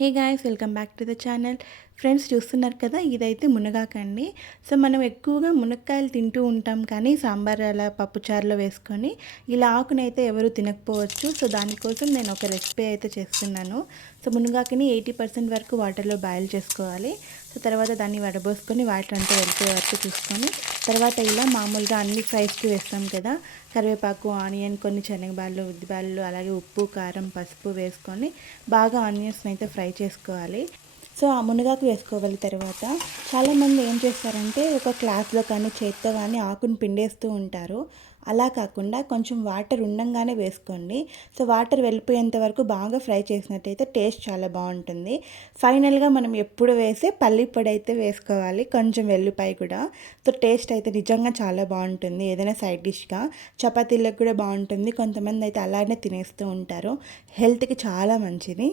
Hey guys, welcome back to the channel. Friends, చూస్తున్నారు కదా, ఇదైతే మునగాకండి. సో మనం ఎక్కువగా మునక్కాయలు తింటూ ఉంటాం, కానీ సాంబార్ అలా పప్పుచారులో వేసుకొని ఇలా ఆకునైతే ఎవరు తినకపోవచ్చు. సో దానికోసం నేను ఒక రెసిపీ అయితే చేస్తున్నాను. సో మునగాకుని 80% వరకు వాటర్లో బాయిల్ చేసుకోవాలి. సో తర్వాత దాన్ని వడబోసుకొని వాటర్ అంతా వెళ్ళిపోయే వరకు చూసుకొని తర్వాత ఇలా మామూలుగా అన్ని ఫ్రైస్కి వేస్తాం కదా, కరివేపాకు, ఆనియన్, కొన్ని శనగబాళ్ళు, ఉద్దిబాళ్ళు, అలాగే ఉప్పు, కారం, పసుపు వేసుకొని బాగా ఆనియన్స్ని అయితే ఫ్రై చేసుకోవాలి. సో ఆ మునగాకు వేసుకోవాలి. తర్వాత చాలామంది ఏం చేస్తారంటే ఒక క్లాత్లో కానీ చేత్తో కానీ ఆకుని పిండేస్తూ ఉంటారు. అలా కాకుండా కొంచెం వాటర్ ఉండంగానే వేసుకోండి. సో వాటర్ వెళ్ళిపోయేంత వరకు బాగా ఫ్రై చేసినట్టయితే టేస్ట్ చాలా బాగుంటుంది. ఫైనల్గా మనం ఎప్పుడు వేసే పల్లి పొడి అయితే వేసుకోవాలి, కొంచెం వెల్లిపాయ కూడా. సో టేస్ట్ అయితే నిజంగా చాలా బాగుంటుంది. ఏదైనా సైడ్ డిష్గా చపాతీలకు కూడా బాగుంటుంది. కొంతమంది అయితే అలానే తినేస్తూ ఉంటారు. హెల్త్కి చాలా మంచిది.